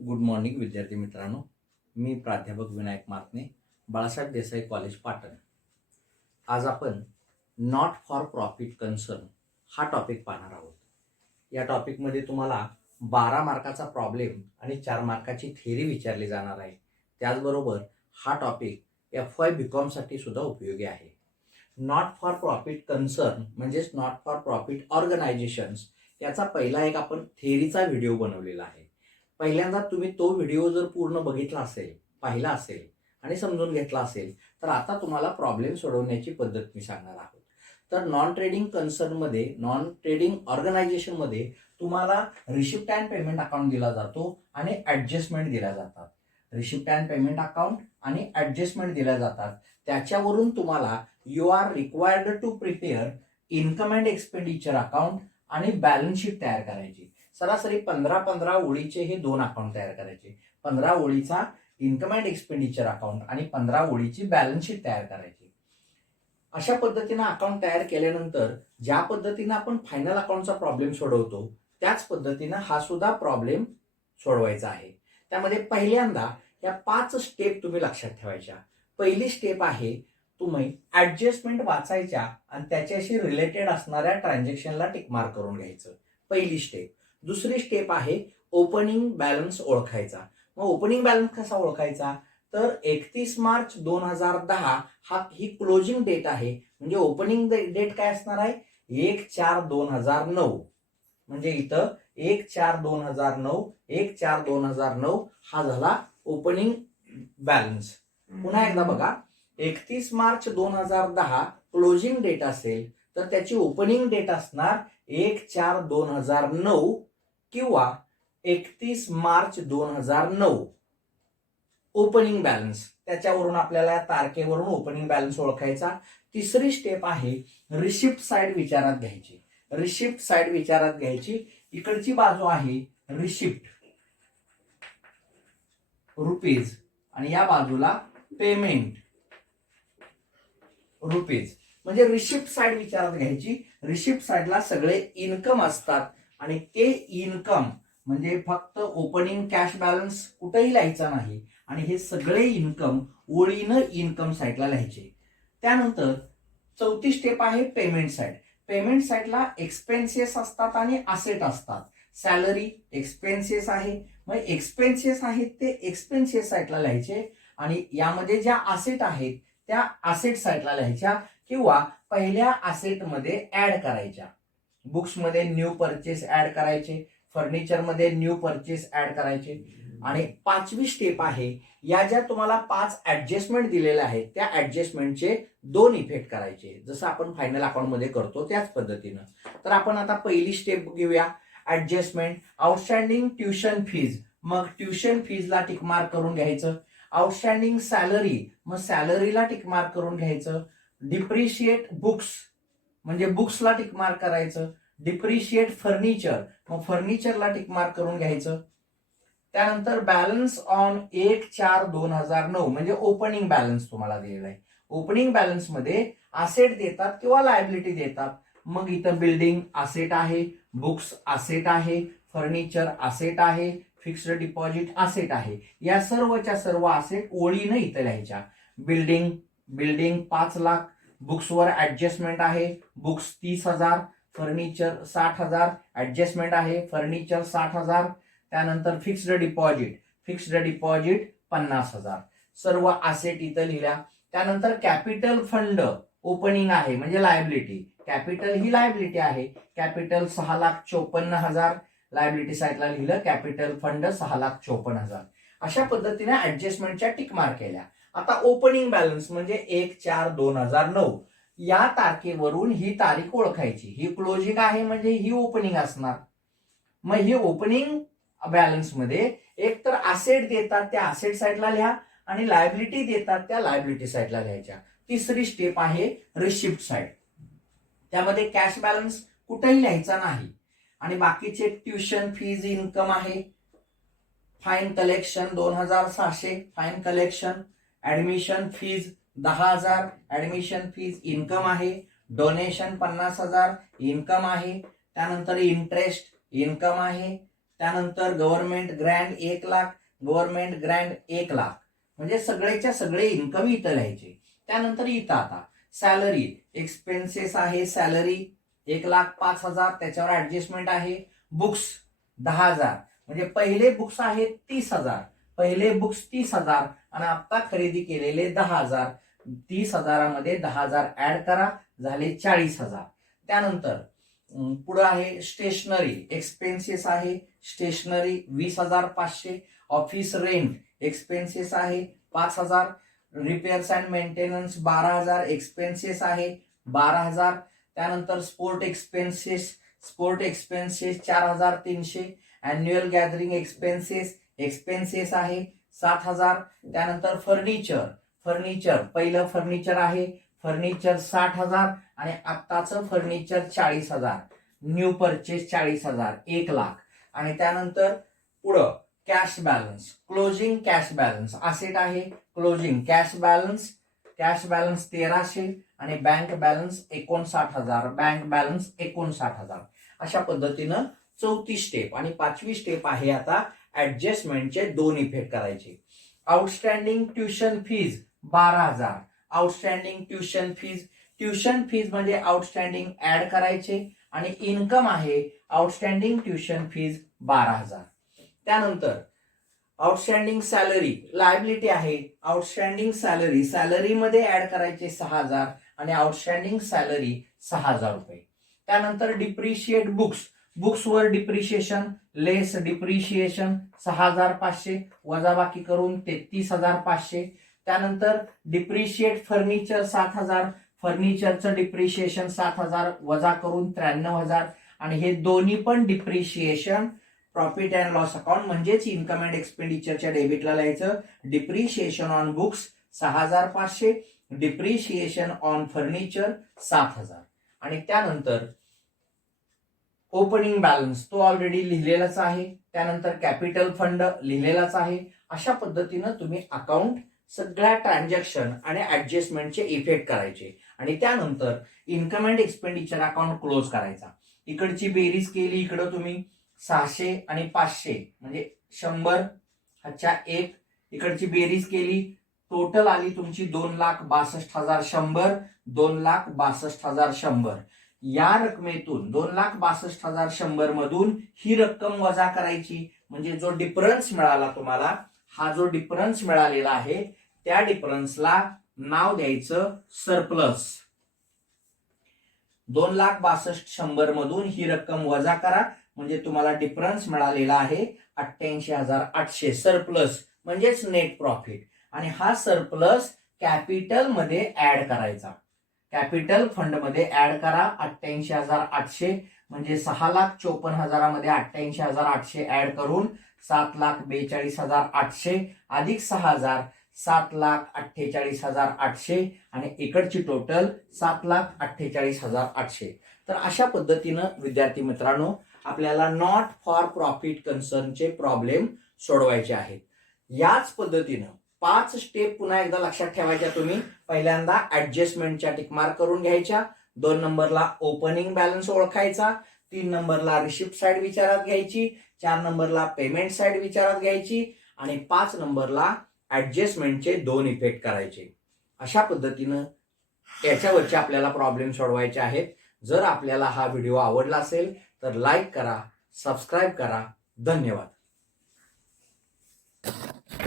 Good morning विद्यार्थी मित्रांनो. मी प्राध्यापक विनायक मातने, बाळासाहेब देसाई कॉलेज पाटण. आज आपण नॉट फॉर प्रॉफिट कन्सर्न हा टॉपिक पाहणार आहोत. या टॉपिकमध्ये तुम्हाला 12 मार्काचा प्रॉब्लेम आणि 4 मार्काची थेअरी विचारली जाणार आहे. त्याचबरोबर हा टॉपिक FY BCom साठी सुद्धा उपयोगी आहे. नॉट फॉर प्रॉफिट कन्सर्न म्हणजेच नॉट फॉर प्रॉफिट ऑर्गनायझेशन्स याचा पहिला एक आपण थेअरीचा व्हिडिओ बनवलेला आहे. पहिल्यांदा तुम्ही तो व्हिडिओ जर पूर्ण बघितला असेल, पाहिला असेल आणि समजून घेतला असेल तर आता तुम्हाला प्रॉब्लेम सोडवण्याची पद्धत मी सांगणार आहोत. तर नॉन ट्रेडिंग कन्सर्नमध्ये, नॉन ट्रेडिंग ऑर्गनायझेशनमध्ये तुम्हाला रिसिप्ट अँड पेमेंट अकाउंट दिला जातो आणि ॲडजस्टमेंट दिल्या जातात. रिसिप्ट अँड पेमेंट अकाउंट आणि ॲडजस्टमेंट दिल्या जातात. त्याच्यावरून तुम्हाला you are required to prepare income and expenditure account आणि बॅलन्स शीट तयार करायची. सरासरी 15 ओळीचे हे 2 अकाउंट तयार करायचे. 15 ओळीचा इन्कम अँड एक्सपेंडिचर अकाउंट आणि 15 ओळीची बॅलन्स शीट तयार करायची. अशा पद्धतीनं अकाउंट तयार केल्यानंतर ज्या पद्धतीनं आपण फायनल अकाउंटचा प्रॉब्लेम सोडवतो त्याच पद्धतीनं हा सुद्धा प्रॉब्लेम सोडवायचा आहे. त्यामध्ये पहिल्यांदा या 5 स्टेप तुम्ही लक्षात ठेवायच्या. पहिली स्टेप आहे तुम्ही ऍडजस्टमेंट वाचायच्या आणि त्याच्याशी रिलेटेड असणाऱ्या ट्रान्झॅक्शनला टिक मार्क करून घ्यायचं. पहिली स्टेप. दुसरी स्टेप आहे ओपनिंग बॅलन्स ओळखायचा. मग ओपनिंग बॅलन्स कसा ओळखायचा तर 31 मार्च 2010 ही क्लोजिंग डेट आहे. म्हणजे ओपनिंग डेट काय असणार आहे 1/4/2009. म्हणजे इथं 1/4/2009 1/4/2009 हा झाला ओपनिंग बॅलन्स. पुन्हा एकदा बघा, 31 मार्च 2010 क्लोजिंग डेट असेल तर त्याची ओपनिंग डेट असणार 1/4/2009 किंवा 31 मार्च 2009. ओपनिंग बॅलन्स, त्याच्यावरून आपल्याला तारखेवरून ओपनिंग बॅलन्स ओळखायचा. तिसरी स्टेप आहे रिसिप्ट साइड विचारात घ्यायची. रिसिप्ट साइड विचारात घ्यायची. इकडची बाजू आहे रिसिप्ट रुपीज आणि या बाजूला पेमेंट रुपीज. म्हणजे रिसिप्ट साइड विचारात घ्यायची. रिसिप्ट साइडला सगळे इन्कम असतात आणि ते इन्कम म्हणजे फक्त ओपनिंग कॅश बॅलन्स कुठेही लिहायचा नाही आणि हे सगळे इन्कम ओळीनं इन्कम साइडला लिहायचे. त्यानंतर चौथी स्टेप आहे पेमेंट साइड. पेमेंट साइडला एक्सपेन्सेस असतात आणि असेट असतात. सॅलरी एक्सपेन्सेस आहे, मग एक्सपेन्सेस आहेत ते एक्सपेन्सेस साइडला लिहायचे आणि यामध्ये ज्या असेट आहेत त्या असेट साइडला लिहायच्या किंवा पहिल्या असेट मध्ये ऍड करायच्या. बुक्स मध्ये न्यू परचेस ऍड करायचे, फर्निचर मध्ये न्यू परचेस ऍड करायचे. आणि 5वी स्टेप आहे या ज्या तुम्हाला 5 ऍडजस्टमेंट दिलेल्या आहेत त्या ऍडजस्टमेंटचे 2 इफेक्ट करायचे, जसं आपण फायनल अकाउंट मध्ये करतो त्याच पद्धतीनं. तर आपण आता पहिली स्टेप घेऊया. ऍडजस्टमेंट, आउटस्टँडिंग ट्युशन फीज, मग ट्युशन फीजला टिक मार्क करून घ्यायचं. आउटस्टँडिंग सॅलरी, मग सॅलरीला टिक मार्क करून घ्यायचं. डिप्रिशिएट बुक्स म्हणजे बुक्सला टिक मार्क करायचं. डिप्रिशिएट फर्निचर, मग फर्निचरला टिक मार्क करून घ्यायचं. त्यानंतर बॅलन्स ऑन 1/4/2009 म्हणजे ओपनिंग बॅलन्स तुम्हाला दिलेला आहे. ओपनिंग बॅलन्स मध्ये असेट देतात किंवा लायबिलिटी देतात. मग इथं बिल्डिंग असेट आहे, बुक्स असेट आहे, फर्निचर असेट आहे, फिक्स्ड डिपॉझिट असेट आहे. या सर्वच्या सर्व असेट ओळीनं इथं लिहायच्या. बिल्डिंग 5 लाख, बुक्सवर ऍडजस्टमेंट आहे, बुक्स 30,000, फर्निचर 60,000, ऍडजस्टमेंट आहे फर्निचर 60,000. त्यानंतर फिक्स्ड डिपॉझिट 50,000. सर्व असेट इथं लिहिल्या. त्यानंतर कॅपिटल फंड ओपनिंग आहे म्हणजे लायबिलिटी. कॅपिटल ही लायबिलिटी आहे. कॅपिटल 6,54,000 लायबिलिटी साइडला लिहिलं. Capital fund 6,54,000. अशा पद्धतीने ऍडजस्टमेंटच्या टिक मार्क केल्या. आता ओपनिंग बॅलन्स म्हणजे 1/4/2009 या तारखेवरून ही तारीख ओळखायची. ही क्लोजिंग आहे म्हणजे ही ओपनिंग असणार. मग ही ओपनिंग बॅलन्स मध्ये एक तर असेट देतात त्या असेट साइडला लिहा आणि लायबिलिटी देतात त्या लायबिलिटी साइडला लिहायच्या. तिसरी स्टेप आहे रिसिप्ट साइड. त्यामध्ये कॅश बॅलन्स कुठेही लिहायचा नाही आणि बाकीचे ट्युशन फीज इन्कम आहे. Fine collection 2,600 fine collection. Admission fees 10,000 admission fees income आहे. डोनेशन 50,000 इन्कम आहे. त्यानंतर इंटरेस्ट इन्कम आहे. त्यानंतर गव्हर्नमेंट ग्रँड 1,00,000, गव्हर्नमेंट ग्रँड 1,00,000, म्हणजे सगळेच्या सगळे इन्कम इथं लिहायचे. त्यानंतर इथं आता सॅलरी एक्सपेन्सेस आहे, सॅलरी 1,05,000, त्याच्यावर ऍडजस्टमेंट आहे. बुक्स 10,000, म्हणजे पहिले बुक्स आहेत 30,000, पहिले बुक्स 30,000 आणि आता खरेदी केलेले 10,000. 30,000 मध्ये 10,000 ऍड करा, झाले 40,000. त्यानंतर पुढे आहे स्टेशनरी एक्सपेन्सेस आहे, स्टेशनरी 20,500. ऑफिस रेंट एक्सपेन्सेस आहे 5,000. रिपेअर्स अँड मेंटेनन्स 12,000, एक्सपेन्सेस आहे 12,000. त्यानंतर sport expenses 4,300. Annual gathering expenses आहे 7,000. त्यानंतर फर्निचर पहिलं फर्निचर आहे, फर्निचर 60,000 आणि आत्ताचं फर्निचर 40,000. New purchase 40,000, 1,00,000. आणि त्यानंतर पुढं cash balance, closing cash balance, asset आहे क्लोजिंग कॅश बॅलन्स 1,300 आणि बँक बॅलन्स 59,000, बँक बॅलन्स 59,000. अशा पद्धतीनं चौथी स्टेप. आणि पाचवी स्टेप आहे आता ऍडजस्टमेंटचे 2 इफेक्ट करायचे. Outstanding tuition fees 12,000. Outstanding tuition fees म्हणजे आउटस्टँडिंग ऍड करायचे आणि इन्कम आहे आउटस्टँडिंग ट्युशन फीज 12,000. त्यानंतर आउटस्टँडिंग सॅलरी लायबिलिटी आहे, आउटस्टँडिंग सॅलरी मध्ये ऍड करायचे 6,000 आणि आउटस्टँडिंग सॅलरी 6,000 रुपये. त्यानंतर डिप्रिशिएट बुक्सवर डिप्रिशिएशन लेस डिप्रिशिएशन 6,500 वजाबाकी करून 33,500. त्यानंतर डिप्रिशिएट फर्निचर 7,000, फर्निचरचं डिप्रिशिएशन 7,000 वजा करून 93,000. आणि हे दोन्ही पण depreciation profit and loss account म्हणजेच इन्कम अँड एक्सपेंडिचरच्या डेबिटला लिहायचं. Depreciation on books 6,500, depreciation on furniture 7,000. आणि त्यानंतर ओपनिंग बॅलन्स तो ऑलरेडी लिहिलेलाच आहे. त्यानंतर कॅपिटल फंड लिहिलेलाच आहे. अशा पद्धतीनं तुम्ही अकाउंट सगळ्या ट्रान्झॅक्शन आणि ऍडजस्टमेंटचे इफेक्ट करायचे आणि त्यानंतर income and expenditure account close करायचा. इकडची बेरीज केली, इकडं तुम्ही 600 आणि 500 म्हणजे 100 ह्याच्या 1, इकडची बेरीज केली, टोटल आली तुमची 2,62,100, 2,62,100. या रकमेतून 2,62,100 मधून ही रक्कम वजा करायची. म्हणजे जो डिफरन्स मिळाला तुम्हाला, हा जो डिफरन्स मिळालेला आहे त्या डिफरन्सला नाव द्यायचं सरप्लस. 2,62,100 मधून ही रक्कम वजा करा म्हणजे तुम्हाला डिफरन्स मिळालेला आहे 88,800 सरप्लस म्हणजेच नेट प्रॉफिट. आणि हा सरप्लस कॅपिटल मध्ये ऍड करायचा. कॅपिटल फंड मध्ये ऍड करा 88,800 म्हणजे 6,54,000 मध्ये 88,800 ऍड करून 7,42,800 अधिक 6,000 7,48,800 आणि इकडची टोटल 7,48,800. तर अशा पद्धतीनं विद्यार्थी मित्रांनो आपल्याला नॉट फॉर प्रॉफिट कन्सर्नचे प्रॉब्लेम सोडवायचे आहेत. याच पद्धतीनं 5 स्टेप पुन्हा एकदा लक्षात ठेवायच्या तुम्ही. पहिल्यांदा ऍडजस्टमेंटच्या टिकमार्क करून घ्यायच्या, 2 नंबरला ओपनिंग बॅलन्स ओळखायचा, 3 नंबरला रिसिप्ट साइड विचारात घ्यायची, 4 नंबरला पेमेंट साइड विचारात घ्यायची आणि 5 नंबरला ऍडजस्टमेंटचे 2 इफेक्ट करायचे. अशा पद्धतीनं याच्यावरचे आपल्याला प्रॉब्लेम सोडवायचे आहेत. जर आपल्याला हा व्हिडिओ आवडला असेल तर लाईक करा, सबस्क्राईब करा. धन्यवाद.